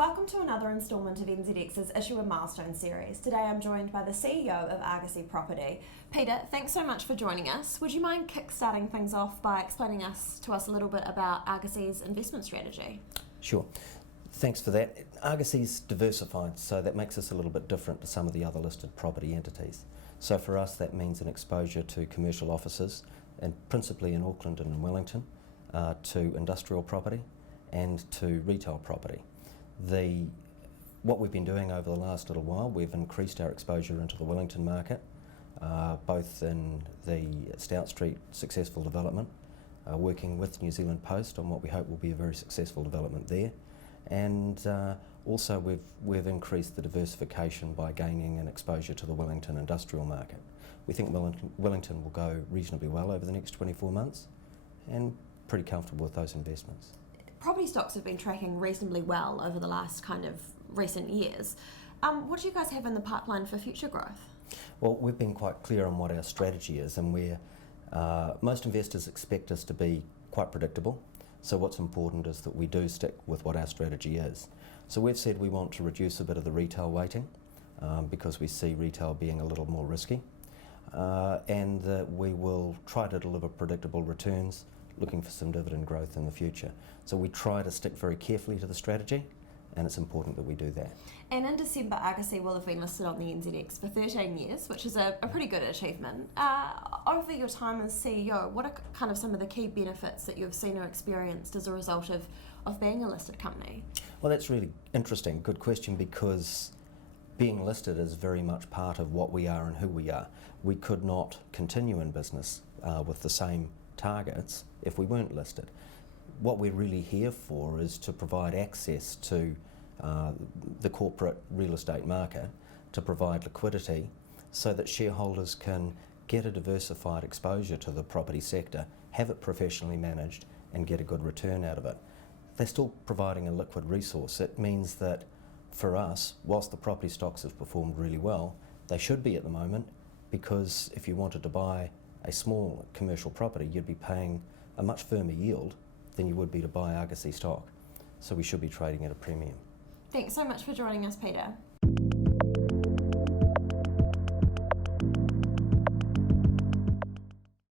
Welcome to another instalment of NZX's Issue a Milestone series. Today I'm joined by the CEO of Argosy Property. Peter, thanks so much for joining us. Would you mind kick-starting things off by explaining to us a little bit about Argosy's investment strategy? Sure. Thanks for that. Argosy's diversified, so that makes us a little bit different to some of the other listed property entities. So for us that means an exposure to commercial offices, and principally in Auckland and Wellington, to industrial property and to retail property. What we've been doing over the last little while, we've increased our exposure into the Wellington market, both in the Stout Street successful development, working with New Zealand Post on what we hope will be a very successful development there, and also we've increased the diversification by gaining an exposure to the Wellington industrial market. We think Wellington will go reasonably well over the next 24 months, and pretty comfortable with those investments. Property stocks have been tracking reasonably well over the last kind of recent years. What do you guys have in the pipeline for future growth? Well, we've been quite clear on what our strategy is, and most investors expect us to be quite predictable. So what's important is that we do stick with what our strategy is. So we've said we want to reduce a bit of the retail weighting because we see retail being a little more risky, and that we will try to deliver predictable returns, looking for some dividend growth in the future. So we try to stick very carefully to the strategy, and it's important that we do that. And in December, Argosy will have been listed on the NZX for 13 years, which is a pretty good achievement. Over your time as CEO, what are kind of some of the key benefits that you've seen or experienced as a result of being a listed company? Well, that's really interesting. Good question, because being listed is very much part of what we are and who we are. We could not continue in business with the same targets if we weren't listed. What we're really here for is to provide access to the corporate real estate market, to provide liquidity so that shareholders can get a diversified exposure to the property sector, have it professionally managed and get a good return out of it. They're still providing a liquid resource. It means that for us, whilst the property stocks have performed really well, they should be at the moment, because if you wanted to buy a small commercial property, you'd be paying a much firmer yield than you would be to buy Argosy stock. So we should be trading at a premium. Thanks so much for joining us, Peter.